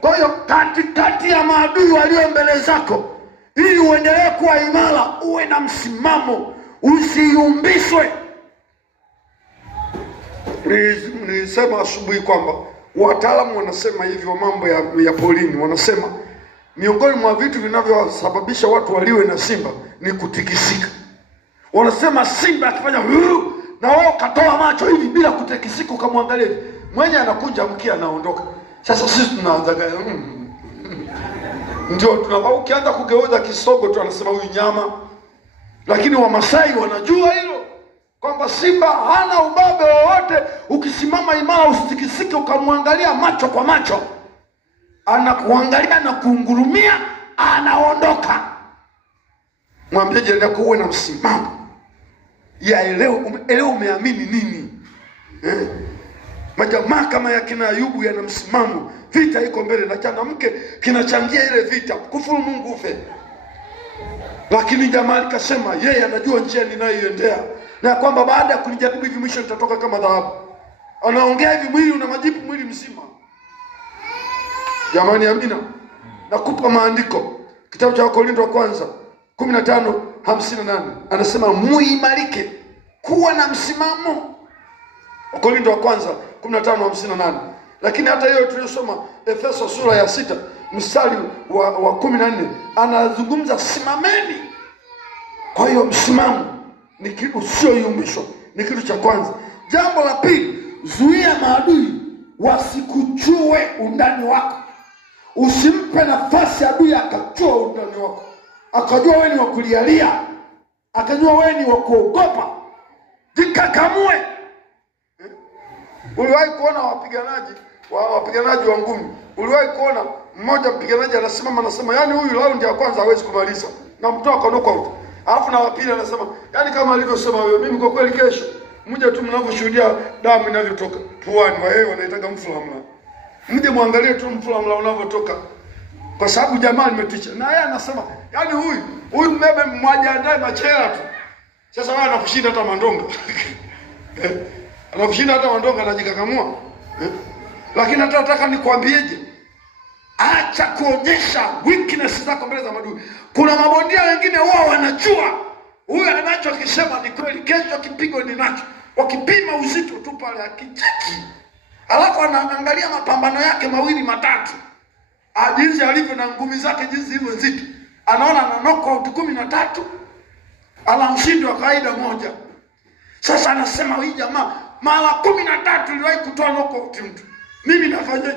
Kwa hiyo katikati ya maadui walio mbele zako, ili uendelee kuwa imara, uwe na msimamo, usiyumbishwe. Nilisema asubuhi kwamba wataalamu wanasema hivyo, mambo ya polini wanasema miongoni mwa vitu vinavyosababisha watu waliwe na simba ni kutikisika. Wanasema simba akifanya na wewe ukatoa macho hivi bila kutikisika ukamwangalia, mwenye anakunja mkia anaondoka. Sasa sisi tunaanza ndio ukianza kugeuza kisogo tu anasema huyu nyama. Lakini Wamasai wanajua hilo, kwamba simba hana ubabe wowote. Ukisimama imara usitikisike ukamwangalia macho kwa macho, anakuangalia na kuungurumia, anaondoka. Mwambie jirani yako uwe na msimamo. Leo umeamini nini? Majamaa kama ya kina Ayubu yana msimamo. Vita iko mbele na chanamke kinachangia ile vita, kufuru Mungu ufe. Lakini jamaa akasema yeye anajua njia ninayoiendea, na kwamba baada ya kunijaribu hivi mwisho nitatoka kama dhahabu. Anaongea hivi mwili una majipu mwili mzima. Jamani, amina. Nakupa maandiko. Kitabu cha Wakorintho wa kwanza 15:58 anasema muimarike, kuwa na msimamo. Wakorintho wa kwanza 15:58. Lakini hata hiyo tuliyosoma Efeso sura ya 6 mstari wa 14 anazungumza simameni. Kwa hiyo msimamo ni kitu usioyumbishwa, ni kitu cha kwanza. Jambo la pili, zuia maadui wasikujue undani wako. Usimpe nafasi adui akajua undani wako, akajua wewe ni wa kulialia, akajua wewe ni wa kuogopa. Jikakamue. Uliwahi kuona wapiganaji wa ngumi? Uliwahi kuona mmoja mpiganaji anasimama anasema yani huyu raundi ya kwanza hawezi kumaliza, na mtoa kwa knockout. Alafu na wapili anasema yani kama alivyosema wewe, mimi kwa kweli kesho mje tu mnavyoshuhudia damu inavyotoka puani, wao wanaitaka mfulamla. Mje muangalie tu mfulamla unavyotoka, kwa sababu jamaa limetisha. Na yeye anasema yani huyu mbebe mmoja ndaye machela tu. Sasa wewe anakushinda hata mandonga. Anakushinda hata mandonga, anajikakamua. Lakini nataka nikwambieje, acha kuonyesha weakness zako mbele za maadui. Kuna mabondia wengine wao wanajua huyu anachokisema ni kweli, kesho kipigo ni nacho. Wakipima uzito tu pale akicheki, alafu anaangalia mapambano yake mawili matatu, jinsi alivyo na ngumi zake jinsi hivyo nzito, anaona ana knockout 13, ala mshindi wa kawaida moja. Sasa anasema huyu jamaa mara 13 iliwahi kutoa knockout mtu, mimi nafanyaje?